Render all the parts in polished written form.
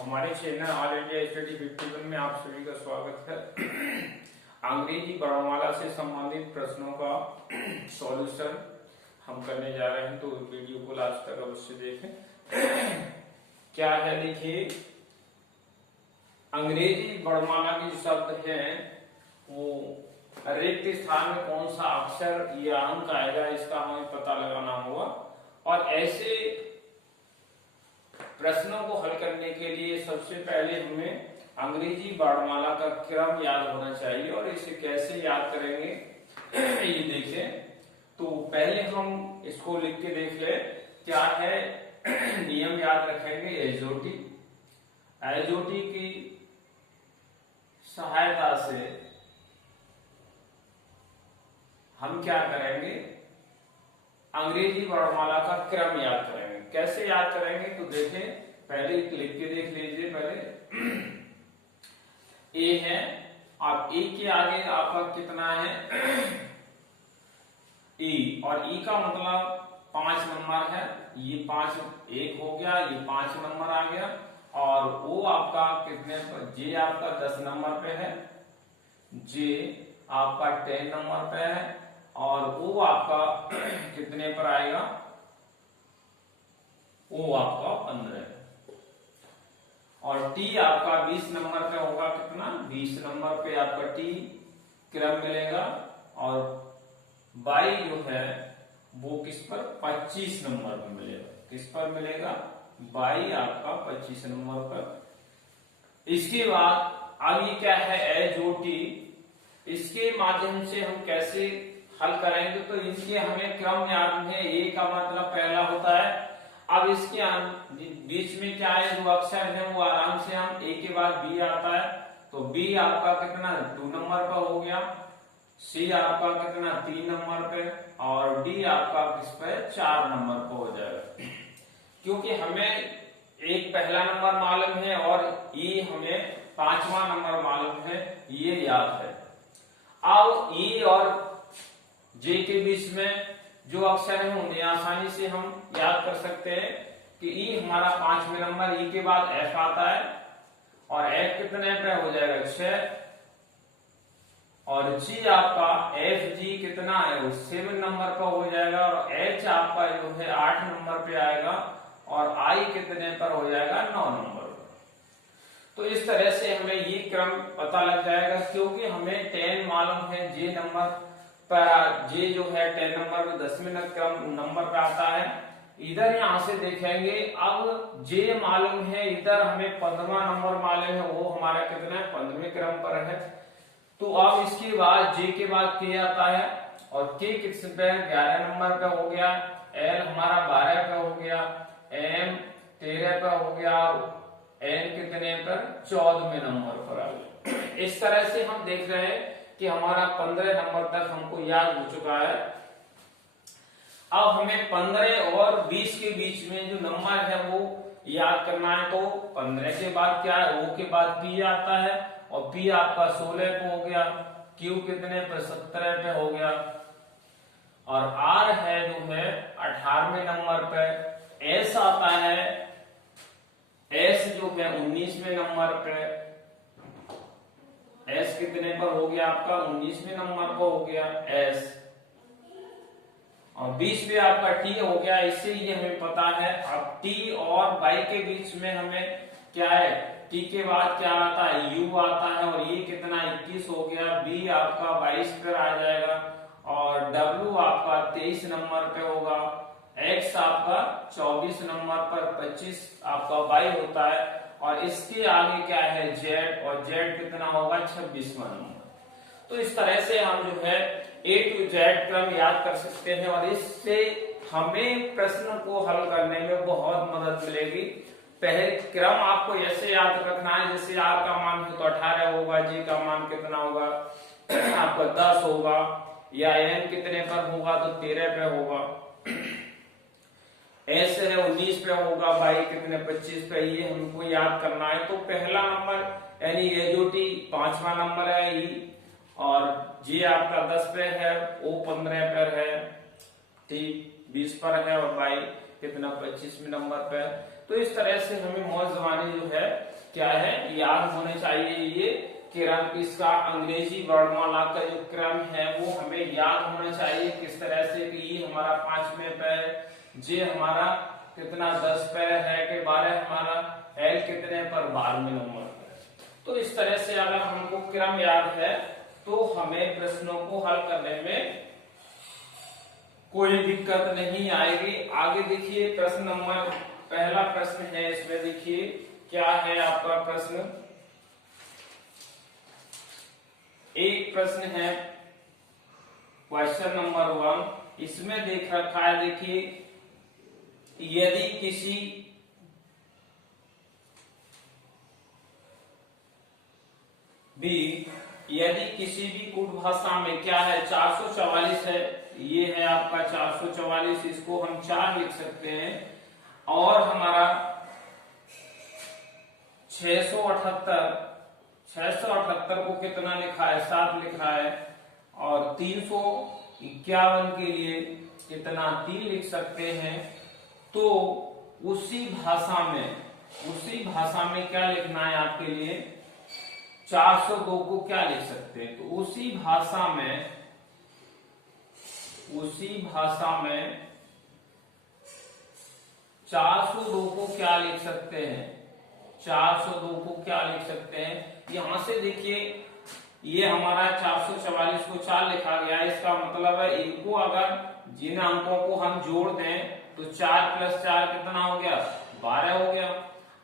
हमारे channel all India study 51 में आप सभी का स्वागत है। अंग्रेजी वर्णमाला से संबंधित प्रश्नों का सॉल्यूशन हम करने जा रहे हैं, तो वीडियो को लास्ट तक अवश्य देखें। क्या है, देखिए, अंग्रेजी वर्णमाला के शब्द हैं वो रिक्त स्थान में कौन सा अक्षर या अंक आएगा, इसका हमें पता लगाना होगा। और ऐसे प्रश्नों को हल करने के लिए सबसे पहले हमें अंग्रेजी वर्णमाला का क्रम याद होना चाहिए। और इसे कैसे याद करेंगे ये देखें। तो पहले हम इसको लिख के देख ले, क्या है नियम याद रखेंगे। एजोटी की सहायता से हम क्या करेंगे, अंग्रेजी वर्णमाला का क्रम याद करेंगे। कैसे याद करेंगे, तो देखें, पहले लिख के देख लीजिए। पहले ए है, अब ए के आगे आपका कितना है, ई, और ई का मतलब 5 नंबर है। ये 5 1 हो गया, ये 5 नंबर आ गया। और वो आपका कितने पर, जे आपका 10 नंबर पे है, जे आपका 10 नंबर पे है, और वो आपका कितने पर आएगा, वो आपका 15 है। और टी आपका 20 नंबर पे होगा, कितना 20 नंबर पे आपका टी क्रम मिलेगा। और बाई जो है वो किस पर, 25 नंबर पर मिलेगा। किस पर मिलेगा, बाई आपका 25 नंबर पर। इसके बाद अब ये क्या है, एजोटी, इसके माध्यम से हम कैसे हल करेंगे, तो इसके हमें क्रम याद है। ए का मतलब पहला होता है। अब इसके बीच में क्या है, जो अक्षर है वो आराम से हम ए के बाद बी आता है, तो बी आपका कितना 2 नंबर पर हो गया, सी आपका कितना 3 नंबर पे, और डी आपका किस पे 4 नंबर पर हो जाएगा। क्योंकि हमें एक पहला नंबर मालूम है और ई हमें 5वां नंबर मालूम है, ये याद है। अब ई और जे के बीच में जो अक्षर है उन्हें आसानी से हम याद कर सकते हैं कि ई हमारा 5वें नंबर, ई के बाद एफ आता है, और एफ कितने पे हो जाएगा 6, और जी आपका एफ जी कितना है वो 7 नंबर पर हो जाएगा, और एच आपका जो है 8 नंबर पे आएगा, और आई कितने पर हो जाएगा 9 नंबर पर। तो इस तरह से हमें ये क्रम पता लग जाएगा, क्योंकि हमें 10 मालूम है, जे नंबर पर, जे जो है 10 नंबर में 10वें नंबर पे आता है। इधर यहां से देखेंगे, अब जे मालूम है, इधर हमें 15वां नंबर मालूम है, वो हमारा कितना है 15वें क्रम पर है। तो अब इसके बाद जे के बाद के आता है, और के किस पे 11 नंबर पे हो गया, एल हमारा 12 पे हो गया, एम 13 पे हो गया, एन कितने पर 14वें नंबर पर आ गया। इस तरह से हम देख रहे हैं कि हमारा 15 नंबर तक हमको याद हो चुका है। अब हमें 15 और 20 के बीच में जो नंबर है वो याद करना है। तो 15 के बाद क्या है, ओ के बाद पी आता है, और पी आपका 16 पे हो गया, क्यू कितने पे 17 पे हो गया, और आर है जो है 18वें नंबर पे, एस आता है, एस जो है 19वें नंबर पे, एस कितने पर हो गया आपका 19वें नंबर पर हो गया एस, और 20 पे आपका टी हो गया। इससे ये हमें पता है। अब टी और बाई के बीच में हमें क्या है, टी के बाद क्या आता है, यू आता है, और ये कितना 21 हो गया, बी आपका 22 पर आ जाएगा, और डब्ल्यू आपका 23 नंबर पे होगा, एक्स आपका 24 नंबर पर, 25 आपका बाई होता है, और इसके आगे क्या है जेड, और जेड कितना होगा 26वां नंबर। तो इस तरह से हम जो है ए टू जेड क्रम याद कर सकते हैं, और इससे हमें प्रश्न को हल करने में बहुत मदद मिलेगी। पहले क्रम आपको ऐसे याद रखना है, जैसे आर का मान है तो 18 होगा, जी का मान कितना होगा आपका 10 होगा, या एन कितने पर होगा तो 13 पे होगा, एस है 19 पे होगा, बाई कितने 25 पे, ये हमको याद करना है। तो पहला नंबर यानी एजोटी 5वां नंबर है ई, और जी आपका 10 पे है, ओ 15 पर है, टी 20 पर है, और बाई कितना 25वें नंबर पे। तो इस तरह से हमें मौज जबानी जो है क्या है याद होने चाहिए। ये क्रम इसका अंग्रेजी वर्णमाला का जो क्रम है वो हमें याद होना चाहिए किस तरह से कि ये हमारा 5वें पे है, जे हमारा कितना 10 पे है कि 12 हमारा एल कितने पर 12वें नंबर पर। तो इस तरह से अगर हमको क्रम याद है तो हमें प्रश्नों को हल करने में कोई दिक्कत नहीं आएगी। आगे देखिए प्रश्न नंबर पहला प्रश्न है, इसमें देखिए क्या है आपका प्रश्न। एक प्रश्न है क्वेश्चन नंबर 1, इसमें देख रखा है देखिए यदि किसी भी कूट भाषा में क्या है 444 है, ये है आपका 444, इसको हम 4 लिख सकते हैं, और हमारा 678 को कितना लिखा है 7 लिखा है, और 351 के लिए कितना 3 लिख सकते हैं। तो उसी भाषा में क्या लिखना है आपके लिए 402 को क्या लिख सकते हैं। तो उसी भाषा में 402 को क्या लिख सकते हैं, 402 को क्या लिख सकते हैं। यहां से देखिए ये हमारा 444 को 4 लिखा गया, इसका मतलब है इनको अगर जिन अंकों को हम जोड़ दें तो 4 + 4 कितना हो गया 12 हो गया।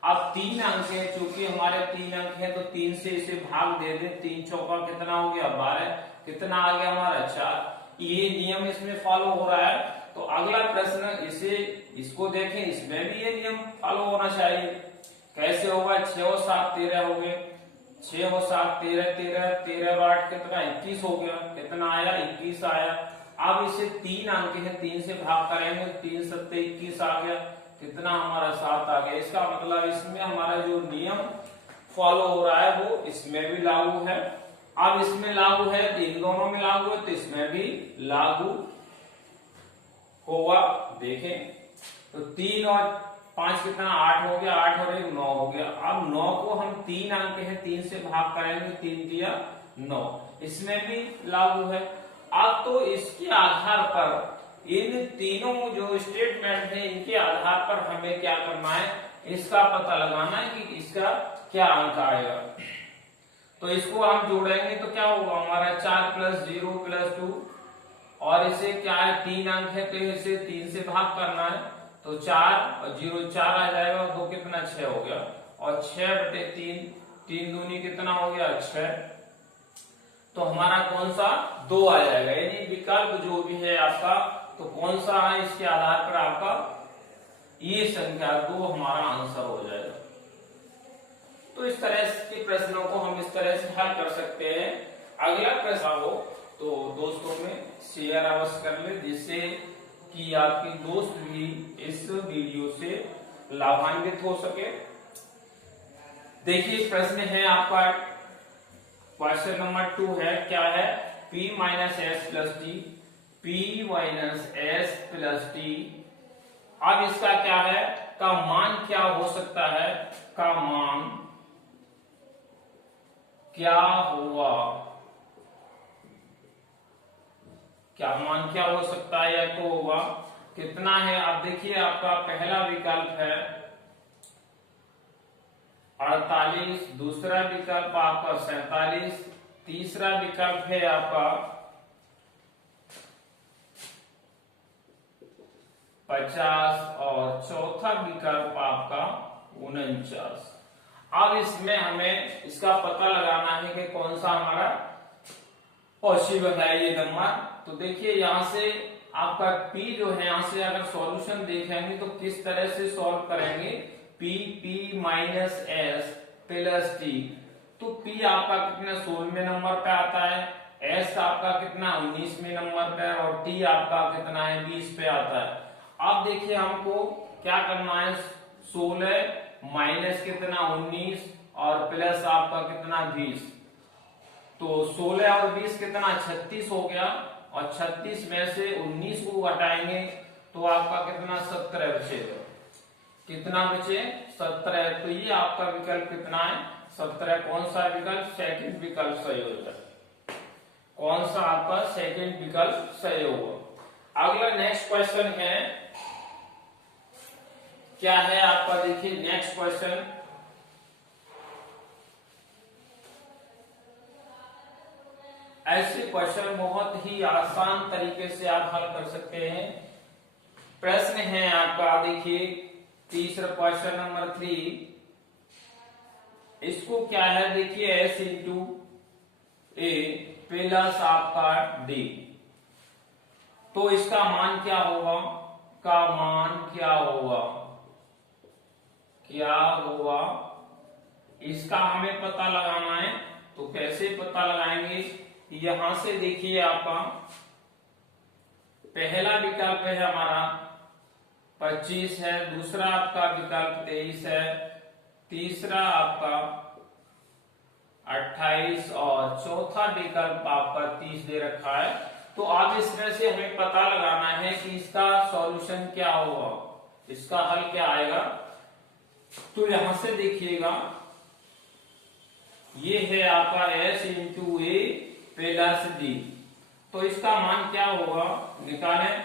अब 3 अंक है, चूंकि हमारे 3 अंक है तो 3 से इसे भाग दे दे, 3 चौका कितना हो गया 12, कितना आ गया हमारा 4। ये नियम इसमें फॉलो हो रहा है। तो अगला प्रश्न इसको देखें, इसमें भी ये नियम फॉलो होना चाहिए। कैसे होगा 6 और 7 13 हो गए, 6 और 7 13 13 13 और 8 कितना 21 हो गया, कितना आया 21 आया। अब इसे 3 अंक है, 3 से भाग करेंगे 3 × 7 21 आ गया, कितना हमारा 7 आ गया। इसका मतलब इसमें हमारा जो नियम फॉलो हो रहा है वो इसमें भी लागू है। अब इसमें लागू है तो इन दोनों में लागू है तो इसमें भी लागू होगा। देखें तो 3 और 5 कितना 8 हो गया, 8 और 1 9 हो गया। अब 9 को हम 3 अंक है 3 से भाग करेंगे, 3 दिया 9, इसमें भी लागू है। अब तो इसके आधार पर इन तीनों जो स्टेटमेंट है इनके आधार पर हमें क्या करना है, इसका पता लगाना है कि इसका क्या अंक आएगा। तो इसको हम जोड़ेंगे तो क्या होगा हमारा 4 + 0 + 2, और इसे क्या है 3 अंक है तो इसे 3 से भाग करना है, तो 4 और 0 4 आ जाएगा, और 2 कितना 6 हो गया, और 6/3 3 दूनी कितना हो गया 6। तो हमारा कौन सा 2 आ जाएगा, यानी विकल्प जो भी है आपका तो कौन सा है इसके आधार पर आपका ये संख्या 2 हमारा आंसर हो जाएगा। तो इस तरह के प्रश्नों को हम इस तरह से हल कर सकते हैं। अगला प्रश्न हो तो दोस्तों में शेयर अवश्य कर ले, जिससे कि आपके दोस्त भी इस वीडियो से लाभान्वित हो सके। देखिए प्रश्न है आपका क्वेश्चन नंबर 2 है, क्या है p - s + t, p - s + t। अब इसका क्या है का मान क्या हो सकता है, का मान क्या हुआ, क्या मान क्या हो सकता है, या तो होगा कितना है। अब देखिए आपका पहला विकल्प है 48, दूसरा विकल्प आपका 47, तीसरा विकल्प है आपका 50, और चौथा विकल्प आपका 49। अब इसमें हमें इसका पता लगाना है कि कौन सा हमारा पॉसिबल है ये नंबर। तो देखिए यहाँ से आपका p जो है, यहाँ से अगर सॉल्यूशन देखेंगे तो किस तरह से सॉल्व करेंगे, p - s + t। तो p आपका कितना 16वें नंबर पे आता है, s आपका कितना 19वें नंबर पे, और t आपका कितना है 20 पे आता है। अब देखिए हमको क्या करना है, 16 माइनस कितना 19 और प्लस आपका कितना 20, तो 16 और 20 कितना 36 हो गया, और 36 में से 19 को घटाएंगे तो आपका कितना 17 बचेगा। कितना बचे 17। तो ये आपका विकल्प कितना है 17। कौन सा विकल्प सेकंड विकल्प सही होगा, कौन सा आपका सेकंड विकल्प सही होगा। अगला नेक्स्ट क्वेश्चन है, क्या है आपका, देखिए नेक्स्ट क्वेश्चन, ऐसे क्वेश्चन बहुत ही आसान तरीके से आप हल कर सकते हैं। प्रश्न है आपका, देखिए तीसरा क्वेश्चन नंबर 3, इसको क्या है, देखिए s इंटू ए प्लस आपका डी, तो इसका मान क्या होगा, का मान क्या होगा, क्या होगा, इसका हमें पता लगाना है। तो कैसे पता लगाएंगे, यहां से देखिए आपका पहला विकल्प है हमारा 25 है, दूसरा आपका विकल्प 23 है, तीसरा आपका 28 और चौथा विकल्प आपका 30 दे रखा है। तो अब इसमें से हमें पता लगाना है कि इसका सॉल्यूशन क्या होगा, इसका हल क्या आएगा। तो यहां से देखिएगा, ये है आपका s इंटू ए प्लस डी, तो इसका मान क्या होगा निकालें।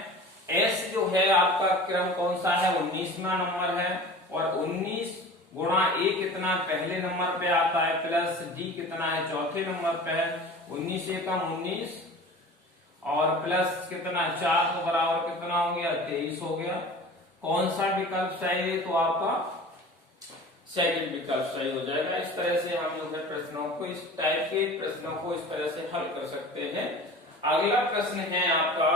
s जो है आपका क्रम कौन सा है 19वां नंबर है, और 19 गुणा a कितना पहले नंबर पे आता है, प्लस d कितना है चौथे नंबर पे है। 19 एकम 19 और प्लस कितना 4 तो बराबर कितना हो गया 23 हो गया। कौन सा विकल्प सही है, तो आपका सेकंड विकल्प सही हो जाएगा। इस तरह से हम जो है प्रश्नों को, इस टाइप के प्रश्नों को इस तरह से हल कर सकते हैं। अगला प्रश्न है आपका,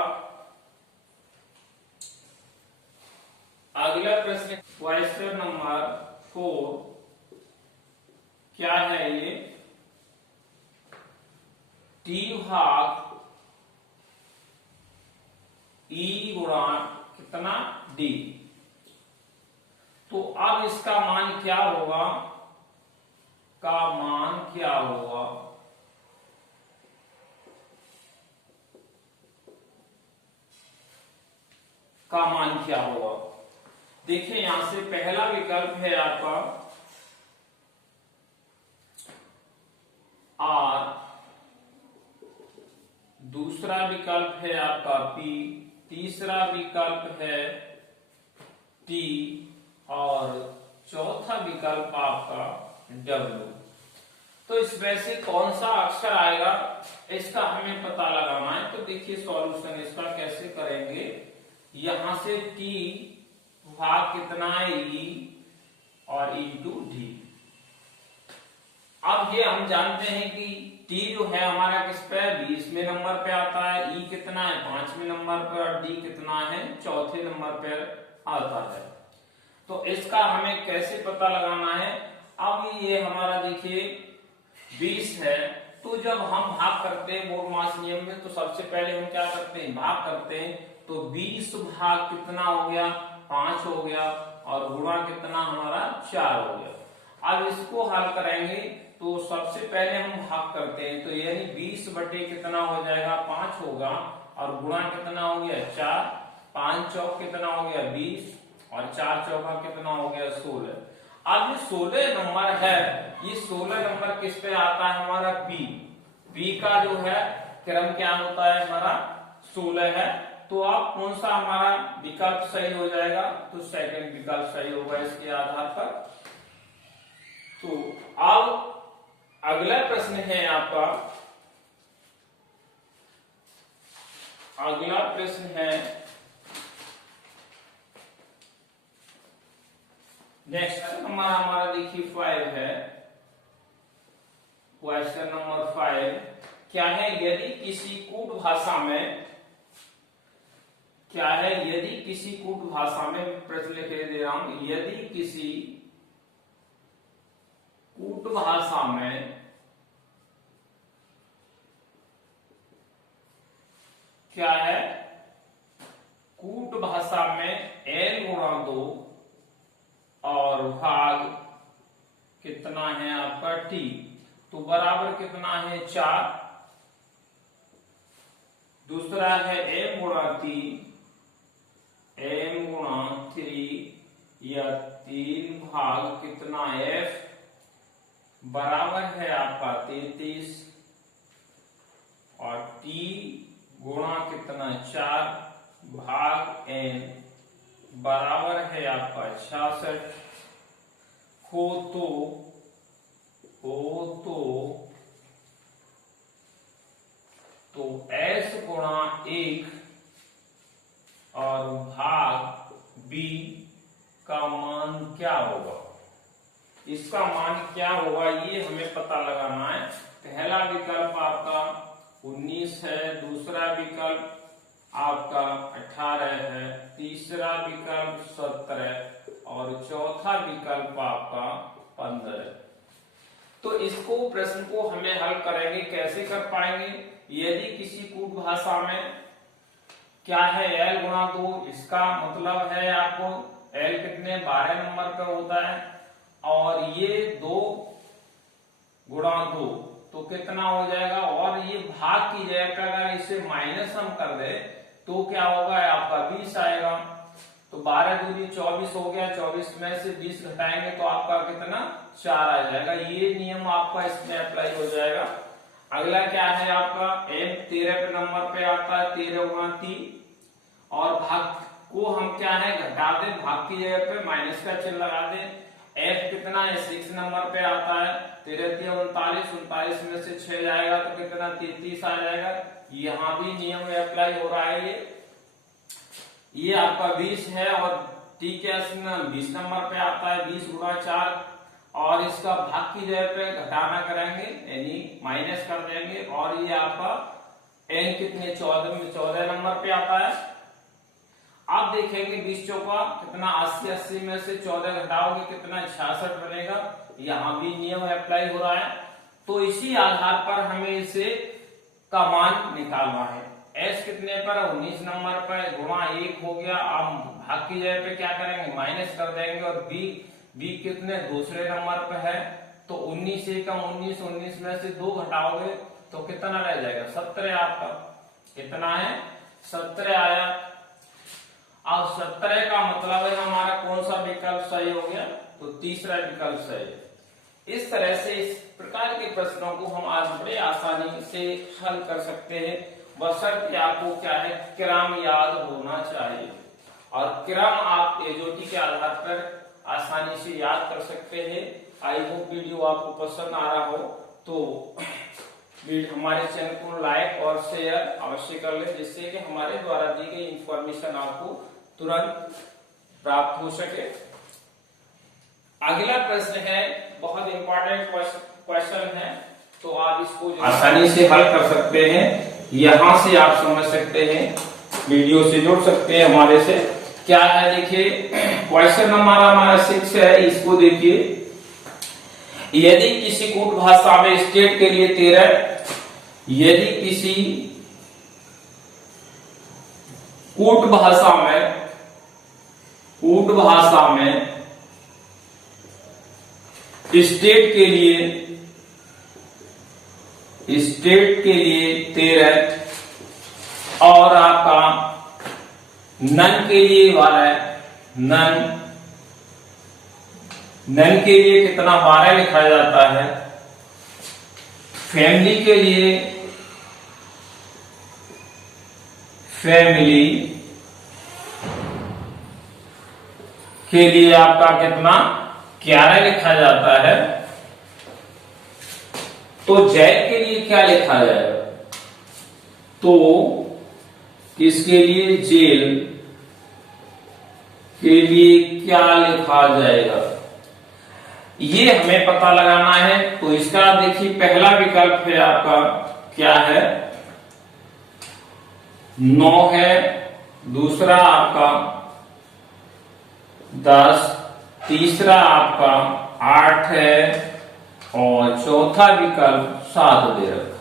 अगला प्रश्न क्वेश्चन नंबर 4, क्या है ये, टी भाग ई गुणा कितना डी, तो अब इसका मान क्या होगा, का मान क्या होगा, का मान क्या होगा। देखिए यहां से पहला विकल्प है आपका आर, दूसरा विकल्प है आपका पी, तीसरा विकल्प है टी और चौथा विकल्प आपका डब्ल्यू। तो इसमें से कौन सा अक्षर आएगा, इसका हमें पता लगाना है। तो देखिए सॉल्यूशन इसका कैसे करेंगे, यहां से टी भाग कितना है ई और इंटू डी। अब ये हम जानते हैं कि टी जो है हमारा किस पे 20वें नंबर पे आता है, ई कितना है 5वें नंबर पे और डी कितना है चौथे नंबर पे आता है। तो इसका हमें कैसे पता लगाना है। अब ये हमारा देखिए 20 है, तो जब हम भाग करते हैं मोड मास नियम में, तो सबसे पहले हम क्या करते हैं भाग करते हैं। तो 20 भाग कितना हो गया 5 हो गया और गुणा कितना हमारा 4 हो गया। अब इसको हल करेंगे तो सबसे पहले हम भाग करते हैं, तो यानी 20 बटे कितना हो जाएगा 5 होगा और गुणा कितना हो गया 4, 5 चौक कितना हो गया 20 और 4 चौका कितना हो गया 16। अब ये 16 नंबर है, ये 16 नंबर किस पे आता है हमारा पी का जो है क्रम क्या होता है हमारा 16 है। तो अब कौन सा हमारा विकल्प सही हो जाएगा, तो सेकंड विकल्प सही होगा इसके आधार पर। तो अब अगला प्रश्न है आपका, अगला प्रश्न है नेक्स्ट नंबर हमारा देखिए 5 है, क्वेश्चन नंबर 5 क्या है, यदि किसी कूट भाषा में, क्या है यदि किसी कूट भाषा में, प्रश्न लिख दे रहा हूं, यदि किसी कूट भाषा में क्या है, कूट भाषा में n गुणा 2 और भाग कितना है आपका t, तो बराबर कितना है 4, दूसरा है m गुणा 3 या 3 भाग कितना f बराबर है आपका 33 और t गुणा कितना 4 भाग n बराबर है आपका 66 हो तो s गुणा 1 और भाग b का मान क्या होगा। इसका मान क्या होगा ये हमें पता लगाना है। पहला विकल्प आपका 19 है, दूसरा विकल्प आपका 18 है, तीसरा विकल्प 17 और चौथा विकल्प आपका 15 है। तो इसको प्रश्न को हमें हल करेंगे, कैसे कर पाएंगे। यदि किसी कूट भाषा में क्या है l गुणा 2, इसका मतलब है आपको l कितने 12 नंबर पे होता है और ये 2 गुणा 2 तो कितना हो जाएगा। और ये भाग की जगह पे अगर इसे माइनस हम कर दे तो क्या होगा आपका 20 आएगा। तो 12 दूनी 24 हो गया, 24 में से 20 घटाएंगे तो आपका कितना 4 आ जाएगा। ये नियम आपका इसमें अप्लाई हो जाएगा। अगला क्या है आपका m 13 नंबर पे आता है 13 गुणा 3 और भाग को हम क्या है घटा दे, भाग की जगह पे माइनस का चिन्ह लगा दे। f कितना है 6 नंबर पे आता है 13 39, 39 में से 6 जाएगा तो कितना 33 आ जाएगा। यहाँ भी नियम अप्लाई हो रहा है। ये आपका 20 है और t क्या 20 नंबर पे आता है 20 गुणा 4 और इसका भाग की जगह पे घटाना करेंगे यानी माइनस कर देंगे और ये आपका n कितने 14 नंबर पे आता है। आप देखेंगे 20 चौका कितना 80, 80 में से 14 घटाओगे कितना 66 बनेगा। यहाँ भी नियम अप्लाई हो रहा है। तो इसी आधार पर हमें इसे का मान निकालना है। s कितने पर 19 नंबर पर गुणा 1 हो गया। आप भाग की जगह पे क्या करेंगे माइनस कर देंगे और b कितने दूसरे नंबर पे है तो 19 से कम 19, 19 में से 2 घटाओगे तो कितना रह जाएगा 17। आपका कितना है 17 आया। अब 17 का मतलब है हमारा कौन सा विकल्प सही हो गया तो तीसरा विकल्प सही। इस तरह से इस प्रकार के प्रश्नों को हम आज बड़े आसानी से हल कर सकते हैं, बशर्ते आपको क्या है क्रम याद होना चाहिए। और क्रम आप एजोटी के आधार पर आसानी से याद कर सकते हैं। आई होप वीडियो आपको पसंद आ रहा हो तो हमारे चैनल को लाइक और शेयर अवश्य कर ले, जिससे कि हमारे द्वारा दी गई इंफॉर्मेशन आपको तुरंत प्राप्त हो सके। अगला प्रश्न है बहुत इंपॉर्टेंट क्वेश्चन है तो आप इसको आसानी से हल कर सकते हैं। यहाँ से आप समझ सकते हैं, वीडियो से जुड़ सकते हैं हमारे से। क्या है देखिए क्वेश्चन नंबर हमारा 6 है। इसको देखिए, यदि किसी कूट भाषा में स्टेट के लिए 13, यदि किसी कूट भाषा में स्टेट के लिए 13 और आपका नन के लिए 12, नन के लिए कितना 12 लिखा जाता है। फैमिली के लिए आपका कितना 11 लिखा जाता है। तो जेल के लिए क्या लिखा जाएगा तो किसके लिए जेल के लिए क्या लिखा जाएगा ये हमें पता लगाना है। तो इसका देखिए पहला विकल्प है आपका क्या है 9 है, दूसरा आपका 10, तीसरा आपका 8 है और चौथा विकल्प 7 दे रखा।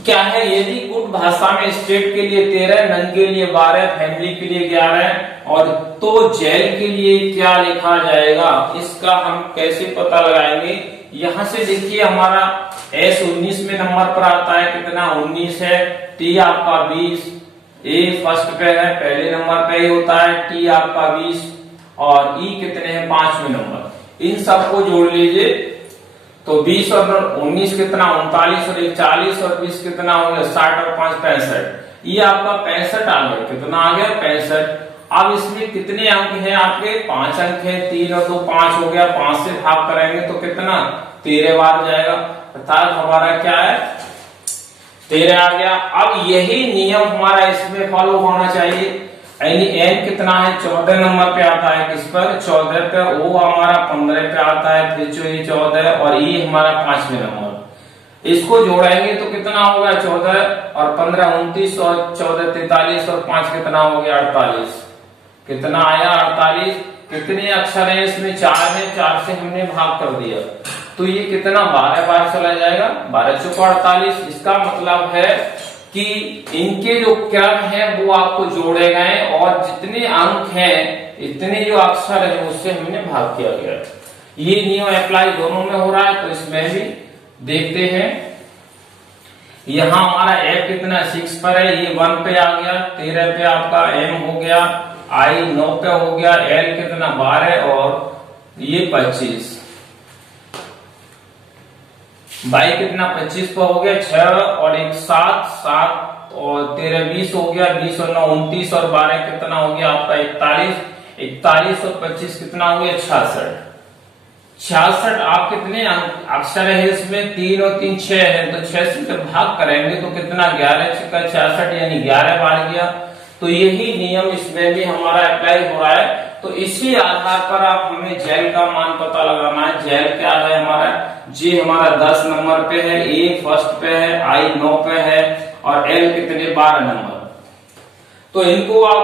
क्या है यदि गुड भाषा में स्टेट के लिए 13, नन के लिए 12, फैमिली के लिए 11 और तो जेल के लिए क्या लिखा जाएगा, इसका हम कैसे पता लगाएंगे। यहां से देखिए हमारा S 19 में नंबर पर आता है कितना 19 है, T आपका 20, A फर्स्ट पे है पहले नंबर पे ही होता है, T आपका 20 और ई कितने हैं 5वें नंबर। इन सबको जोड़ लीजिए तो 20 और 19 कितना 39 और 41 और 20 कितना हो गया 60 और 5 65। ये आपका 65 आ गया। कितना आ गया 65। अब इसमें कितने अंक हैं आपके 5 अंक हैं। 3 और 2 5 हो गया। 5 से भाग करेंगे तो कितना 13 बार जाएगा, अर्थात हमारा क्या है 13 आ गया। अब यही नियम हमारा इसमें फॉलो होना चाहिए। यानी n कितना है 14 नंबर पे आता है, किस पर 14 पे। O हमारा 15 पे आता है, फिर जो ये 14 और E हमारा 5वें नंबर। इसको जोड़ेंगे तो कितना होगा 14 और 15 29 और 14 43 और 5 कितना हो गया 48। कितना आया 48। कितने अक्षर है इसमें 4 है, 4 से हमने भाग कर दिया तो ये कितना 12 बार चला जाएगा। 12 चौका 48। इसका मतलब है कि इनके जो क्रम है वो आपको जोड़े गए और जितने अंक हैं इतने जो अक्षर है उससे हमने भाग किया गया। ये नियम अप्लाई दोनों में हो रहा है तो इसमें भी देखते हैं। यहाँ हमारा f कितना 6 पर है, ये 1 पे आ गया। 13 पे आपका m हो गया, i 9 पे हो गया, l कितना 12 और ये 25। बाई कितना 25 पर हो गया 6 और 1 7 7 और 13 20 हो गया। 20 और 9 29 और 12 कितना हो गया आपका 41। 41 और 25 कितना हो गया 66। 66 आप कितने अक्षर है इसमें 3 और 3 6 है तो 6 से जब भाग करेंगे तो कितना 11 6 का 66 यानी 11 बार गया। तो यही नियम इसमें भी हमारा अप्लाई हो रहा है। तो इसी आधार पर आप हमें जेल का मान पता लगाना है। जेल क्या है हमारा, जी हमारा 10 नंबर पे है, ए फर्स्ट पे है, आई 9 पे है और एल कितने 12 नंबर। तो इनको आप